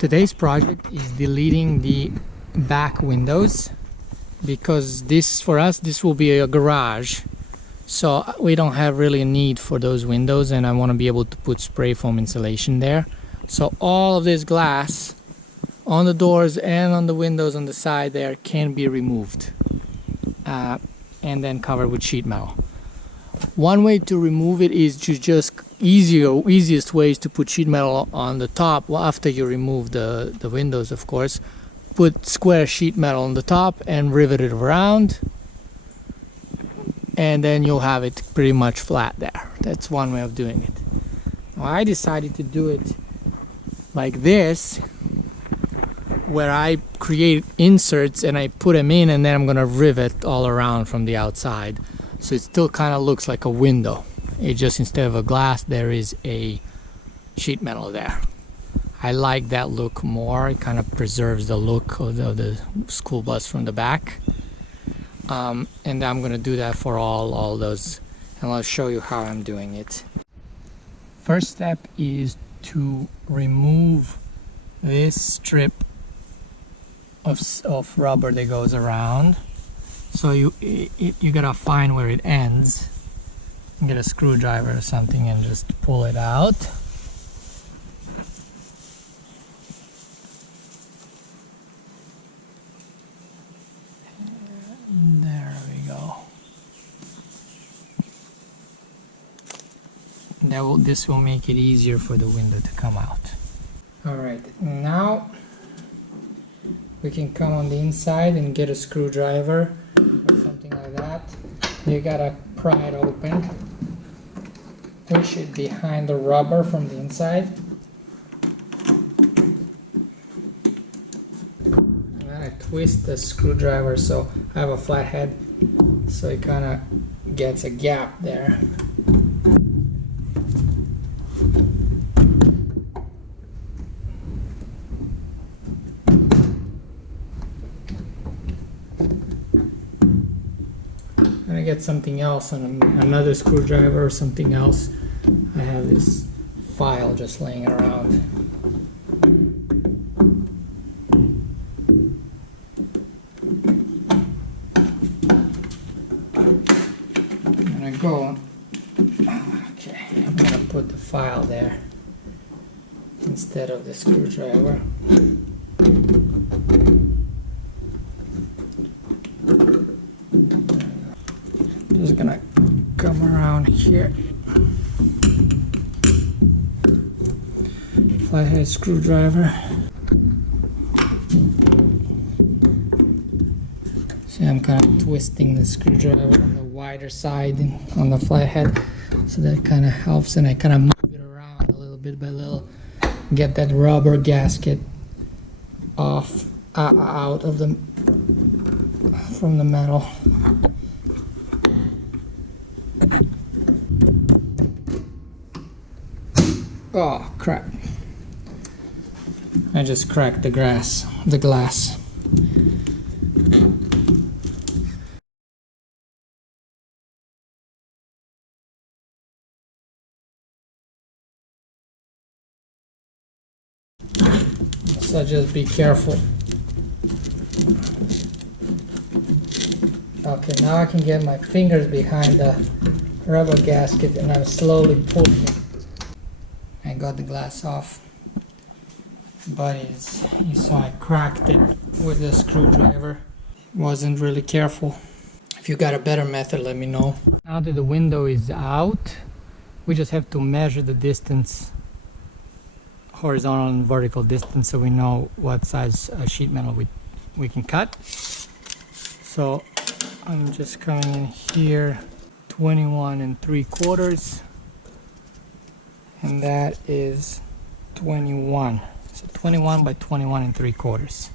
Today's project is deleting the back windows, because this, for us, this will be a garage, so we don't have really a need for those windows, and I want to be able to put spray foam insulation there. So all of this glass on the doors and on the windows on the side there can be removed and then covered with sheet metal. One way to remove it is to just easiest way is to put sheet metal on the top. Well, after you remove the windows, of course, put square sheet metal on the top and rivet it around, and then you'll have it pretty much flat there. That's one way of doing it. Now, I decided to do it like this, where I create inserts and I put them in, and then I'm gonna rivet all around from the outside, so it still kind of looks like a window. It just, instead of a glass, there is a sheet metal there. I like that look more. It kind of preserves the look of the school bus from the back. And I'm gonna do that for all those, and I'll show you how I'm doing it. First step is to remove this strip of rubber that goes around. So you gotta find where it ends, and get a screwdriver or something and just pull it out. And there we go. This will make it easier for the window to come out. Alright, now we can come on the inside and get a screwdriver or something like that. You gotta pry it open, push it behind the rubber from the inside, and then I twist the screwdriver so I have a flat head, so it kind of gets a gap there. I get something else on another screwdriver or something else. I have this file just laying around. I'm gonna go. Okay, I'm gonna put the file there instead of the screwdriver. Just gonna come around here. Flathead screwdriver. See, I'm kind of twisting the screwdriver on the wider side and on the flathead, so that kind of helps, and I kind of move it around a little bit by little, get that rubber gasket off out of the from the metal. Oh crap, I just cracked the glass. So just be careful. Okay, now I can get my fingers behind the rubber gasket, and I'm slowly pulling it. I got the glass off, but you saw I cracked it with the screwdriver. Wasn't really careful. If you got a better method, let me know. Now that the window is out, we just have to measure the distance, horizontal and vertical distance, so we know what size sheet metal we can cut. So I'm just coming in here, 21 3/4. And that is 21. So 21 by 21 3/4.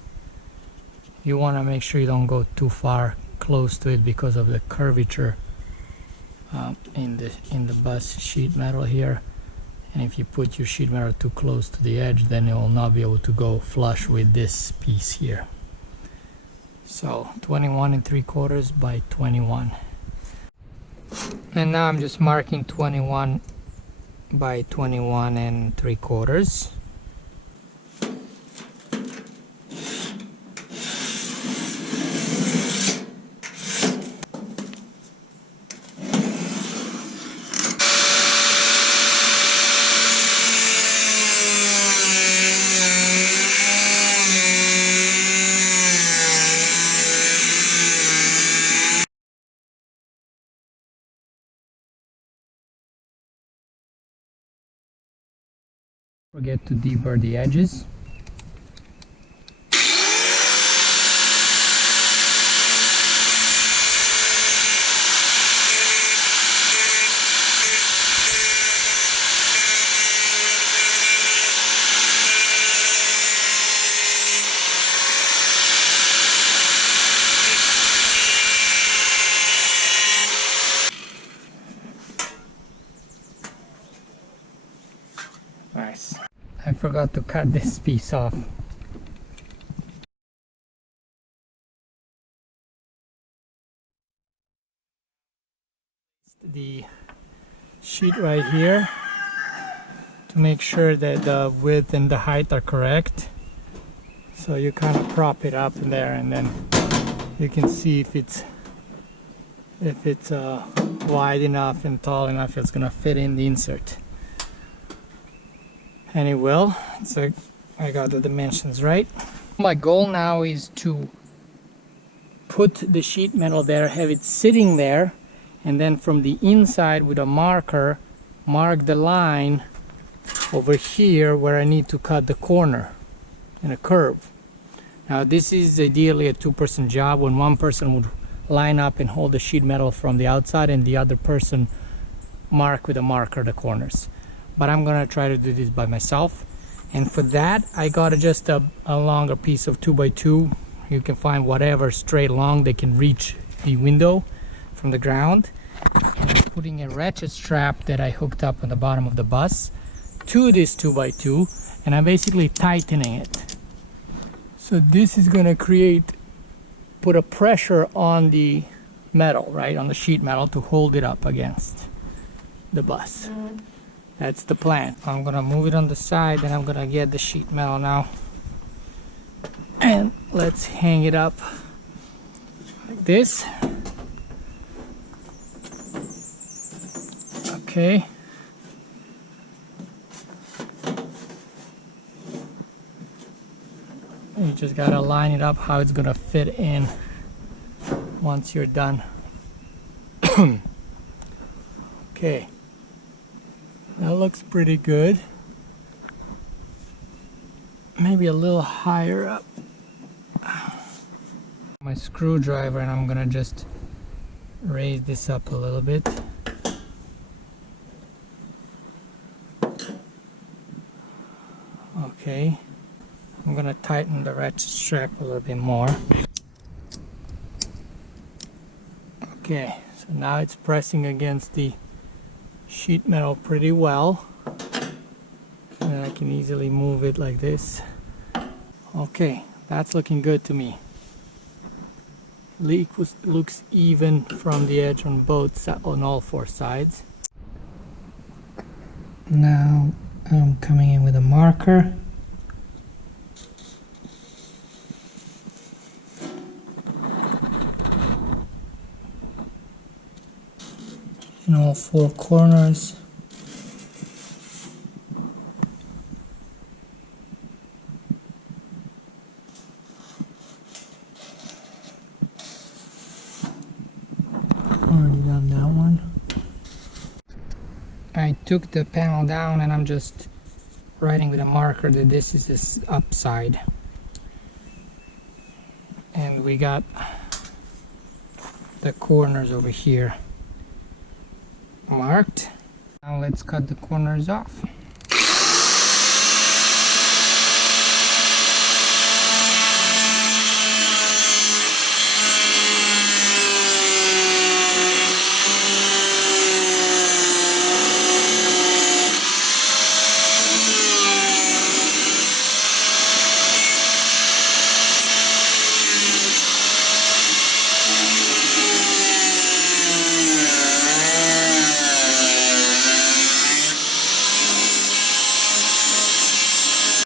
You want to make sure you don't go too far close to it because of the curvature in the bus sheet metal here. And if you put your sheet metal too close to the edge, then it will not be able to go flush with this piece here. So 21 3/4 by 21. And now I'm just marking 21 by 21 3/4. Forget to deburr the edges. Nice. I forgot to cut this piece off. The sheet right here to make sure that the width and the height are correct. So you kind of prop it up in there, and then you can see if it's wide enough and tall enough, it's gonna fit in the insert. And it will. So I got the dimensions right. My goal now is to put the sheet metal there, have it sitting there, and then from the inside with a marker, mark the line over here where I need to cut the corner in a curve. Now this is ideally a two-person job, when one person would line up and hold the sheet metal from the outside and the other person mark with a marker the corners. But I'm gonna try to do this by myself, and for that I got just a longer piece of 2x2. You can find whatever straight long that can reach the window from the ground, and I'm putting a ratchet strap that I hooked up on the bottom of the bus to this 2x2, and I'm basically tightening it. So this is gonna put a pressure on the metal, right, on the sheet metal, to hold it up against the bus. That's the plan. I'm gonna move it on the side, and I'm gonna get the sheet metal now, and let's hang it up like this. Okay. You just gotta line it up how it's gonna fit in once you're done. Okay. That looks pretty good. Maybe a little higher up. My screwdriver, and I'm gonna just raise this up a little bit. Okay. I'm gonna tighten the ratchet strap a little bit more. Okay, so now it's pressing against the sheet metal pretty well, and I can easily move it like this. Okay, that's looking good to me. Looks even from the edge on on all four sides. Now I'm coming in with a marker. In all four corners. Already done that one. I took the panel down, and I'm just writing with a marker that this is this upside. And we got the corners over here marked. Now let's cut the corners off.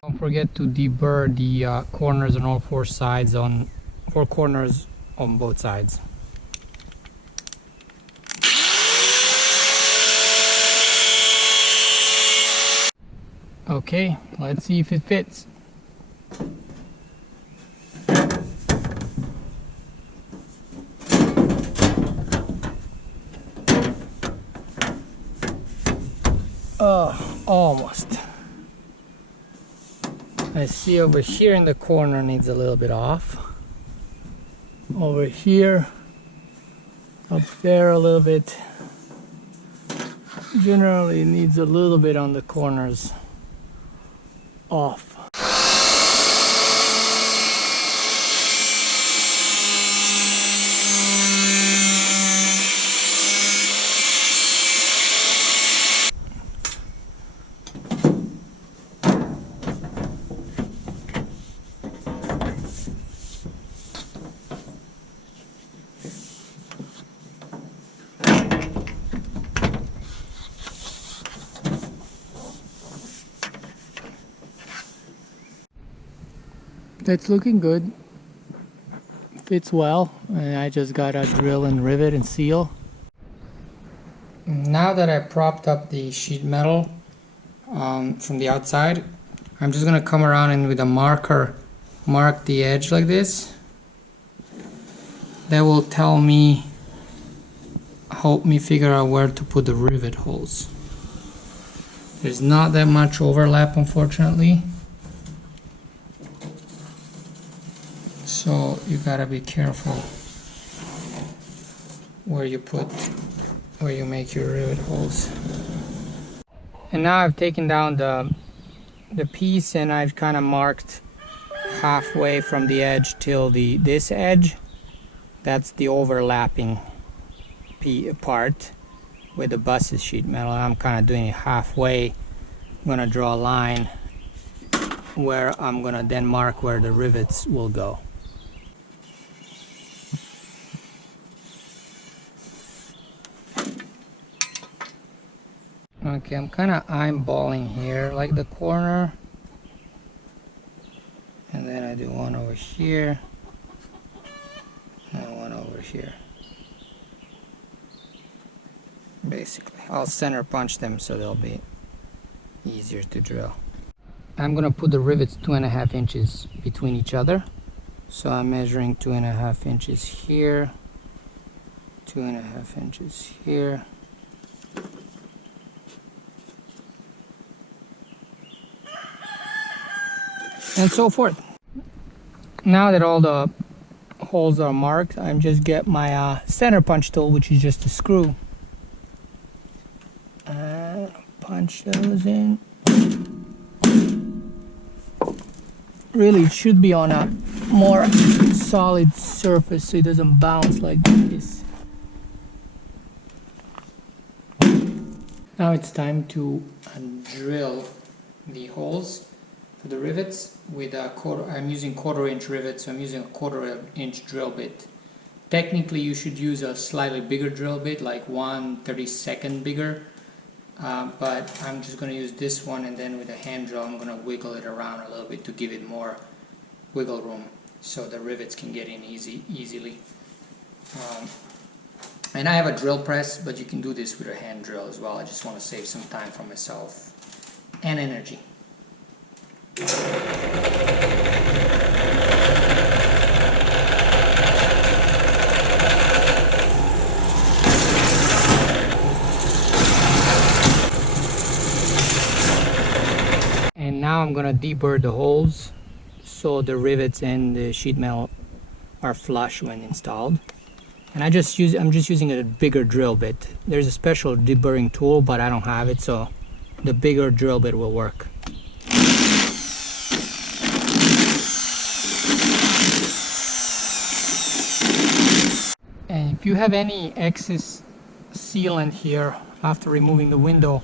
Don't forget to deburr the corners on all four sides, on four corners on both sides. Okay, let's see if it fits. Oh, almost. I see over here in the corner needs a little bit off. Over here, up there a little bit. Generally needs a little bit on the corners off. It's looking good, fits well, and I just gotta drill and rivet and seal. Now that I propped up the sheet metal from the outside, I'm just gonna come around and with a marker mark the edge like this. That will help me figure out where to put the rivet holes. There's not that much overlap, unfortunately. So you gotta be careful where you make your rivet holes. And now I've taken down the piece and I've kind of marked halfway from the edge till this edge. That's the overlapping part with the bus's sheet metal. I'm kind of doing it halfway. I'm gonna draw a line where I'm gonna then mark where the rivets will go. Okay, I'm kind of eyeballing here, like the corner, and then I do one over here, and one over here. Basically, I'll center punch them so they'll be easier to drill. I'm gonna put the rivets 2.5 inches between each other. So I'm measuring 2.5 inches here, 2.5 inches here. And so forth. Now that all the holes are marked, I'm just get my center punch tool, which is just a screw. Punch those in. Really, it should be on a more solid surface so it doesn't bounce like this. Now it's time to drill the holes for the rivets with a quarter. I'm using 1/4 inch rivets, so I'm using a 1/4 inch drill bit. Technically you should use a slightly bigger drill bit, like 1/32 bigger, but I'm just going to use this one, and then with a hand drill I'm going to wiggle it around a little bit to give it more wiggle room so the rivets can get in easily. And I have a drill press, but you can do this with a hand drill as well. I just want to save some time for myself and energy. And now I'm gonna deburr the holes so the rivets and the sheet metal are flush when installed. And I'm just using a bigger drill bit. There's a special deburring tool, but I don't have it, so the bigger drill bit will work. And if you have any excess sealant here after removing the window,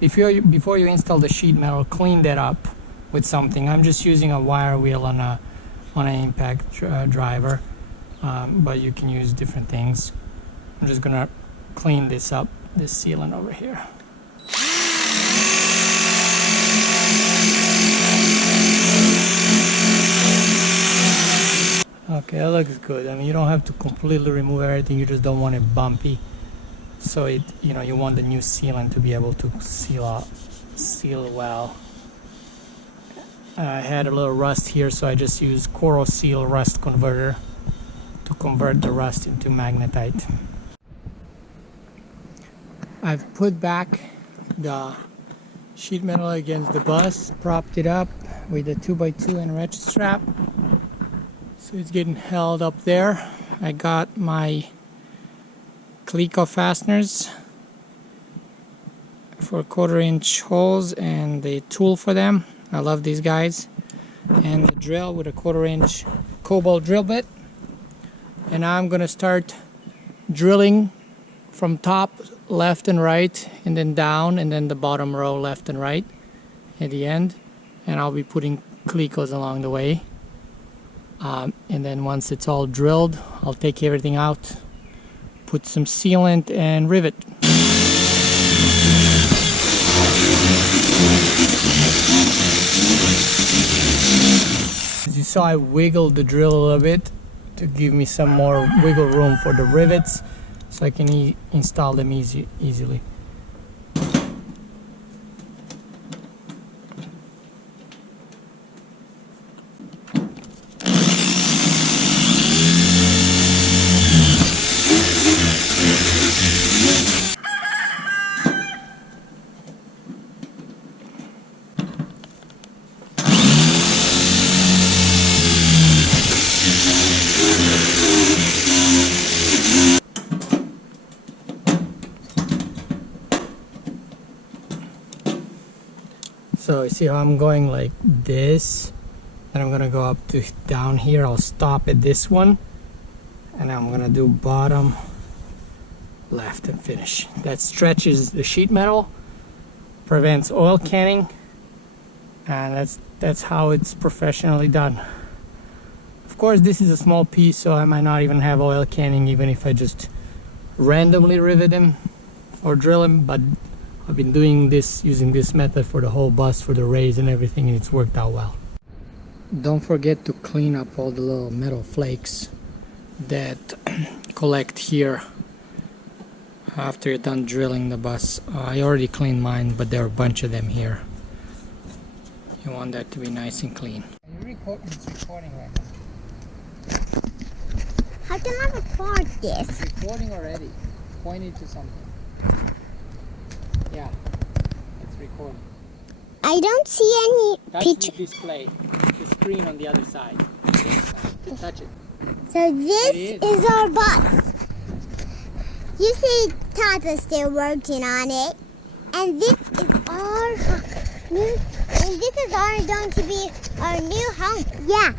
before you install the sheet metal, clean that up with something. I'm just using a wire wheel on an impact driver, but you can use different things. I'm just gonna clean this up, this sealant over here. Okay, that looks good. I mean, you don't have to completely remove everything, you just don't want it bumpy. So you want the new sealant to be able to seal well. I had a little rust here, so I just used Coroseal rust converter to convert the rust into magnetite. I've put back the sheet metal against the bus, propped it up, with a 2x2 and ratchet strap. So it's getting held up there. I got my Cleco fasteners for 1/4-inch holes and the tool for them. I love these guys. And the drill with a 1/4-inch Cobalt drill bit. And now I'm gonna start drilling from top left and right, and then down, and then the bottom row left and right at the end. And I'll be putting Clecos along the way. And then once it's all drilled, I'll take everything out, put some sealant and rivet. As you saw, I wiggled the drill a little bit to give me some more wiggle room for the rivets, so I can install them easily. So you see how I'm going like this, and I'm gonna go up to down here. I'll stop at this one, and I'm gonna do bottom left and finish. That stretches the sheet metal, prevents oil canning, and that's how it's professionally done. Of course, this is a small piece, so I might not even have oil canning even if I just randomly rivet them or drill them, but I've been doing this, using this method for the whole bus, for the raise and everything, and it's worked out well. Don't forget to clean up all the little metal flakes that collect here after you're done drilling the bus. I already cleaned mine, but there are a bunch of them here. You want that to be nice and clean. It's recording right now. How can I record this? It's recording already. Point it to something. Yeah, it's recording. I don't see any Touch picture. the display, the screen on the other side. Touch it. So this is our bus. You see Tata still working on it. And this is our new, and this is going to be our new home. Yeah,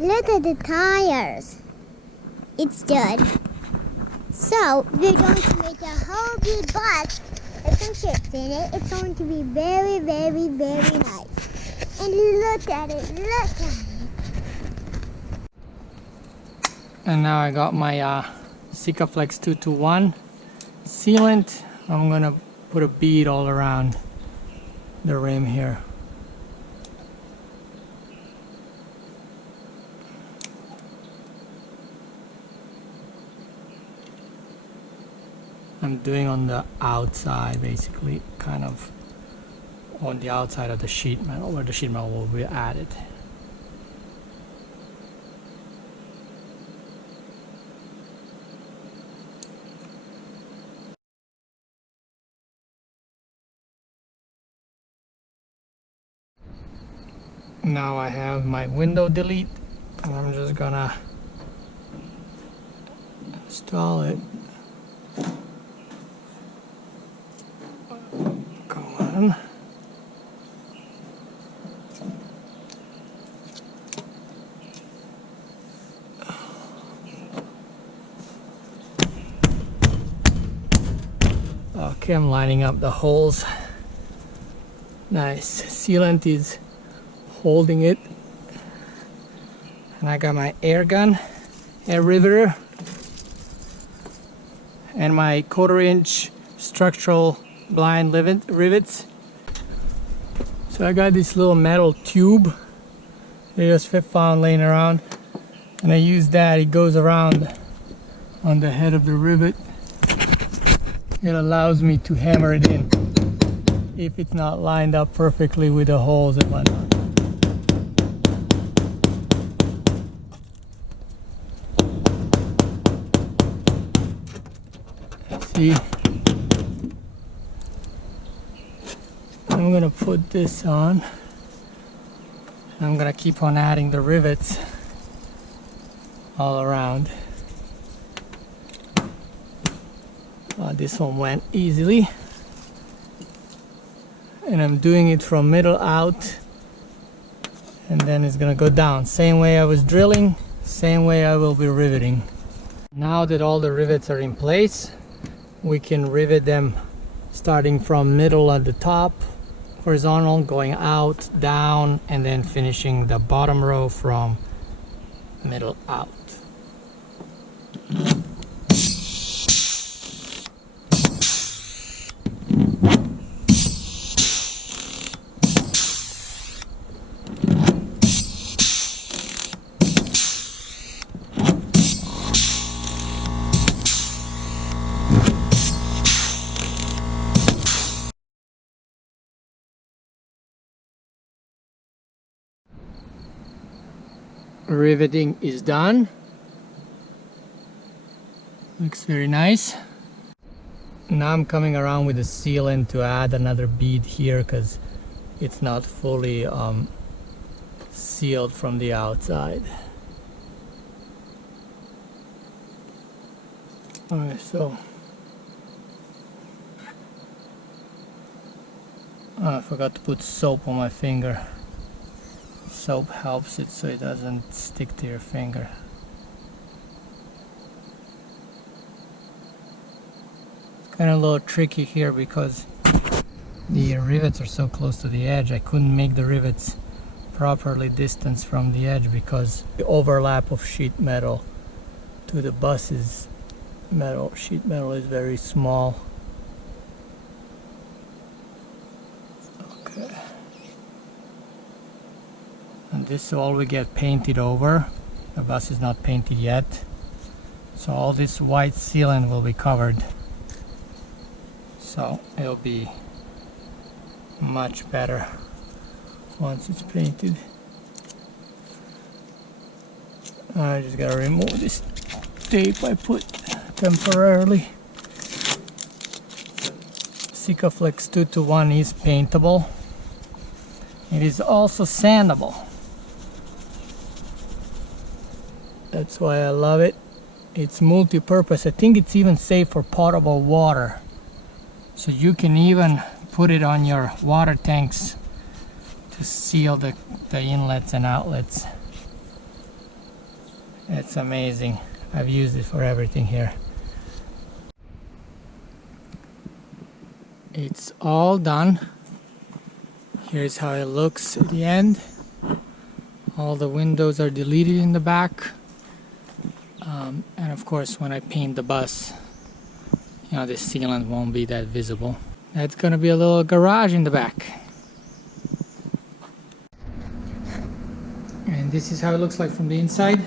look at the tires. It's good. So we're going to make a whole big bus. There's some ships in it. It's going to be very, very, very nice. And look at it, look at it. And now I got my Sikaflex 221 sealant. I'm gonna put a bead all around the rim here. I'm doing on the outside, basically, kind of on the outside of the sheet metal, where the sheet metal will be added. Now I have my window delete, and I'm just gonna install it. Come on. Okay, I'm lining up the holes. Nice. Sealant is holding it. And I got my air gun, air riveter, and my 1/4-inch structural blind rivets. So I got this little metal tube I just found laying around, and I use that. It goes around on the head of the rivet. It allows me to hammer it in if it's not lined up perfectly with the holes and whatnot. See, I'm gonna put this on I'm gonna keep on adding the rivets all around. This one went easily, and I'm doing it from middle out, and then it's gonna go down. Same way I was drilling, same way I will be riveting. Now that all the rivets are in place, we can rivet them starting from middle at the top, horizontal, going out, down, and then finishing the bottom row from middle out. Riveting is done. Looks very nice. Now I'm coming around with the sealant to add another bead here because it's not fully sealed from the outside. Alright, so I forgot to put soap on my finger. Soap helps it so it doesn't stick to your finger. It's kind of a little tricky here because the rivets are so close to the edge. I couldn't make the rivets properly distanced from the edge because the overlap of sheet metal to the bus's metal, sheet metal, is very small. Okay. And this all will get painted over. The bus is not painted yet, so all this white sealant will be covered, so it'll be much better once it's painted. I just gotta remove this tape I put temporarily. Sikaflex 2-to-1 is paintable. It is also sandable. That's why I love it. It's multi-purpose. I think it's even safe for potable water. So you can even put it on your water tanks to seal the inlets and outlets. It's amazing. I've used it for everything here. It's all done. Here's how it looks at the end. All the windows are deleted in the back. And of course, when I paint the bus, you know, the sealant won't be that visible. That's gonna be a little garage in the back. And this is how it looks like from the inside.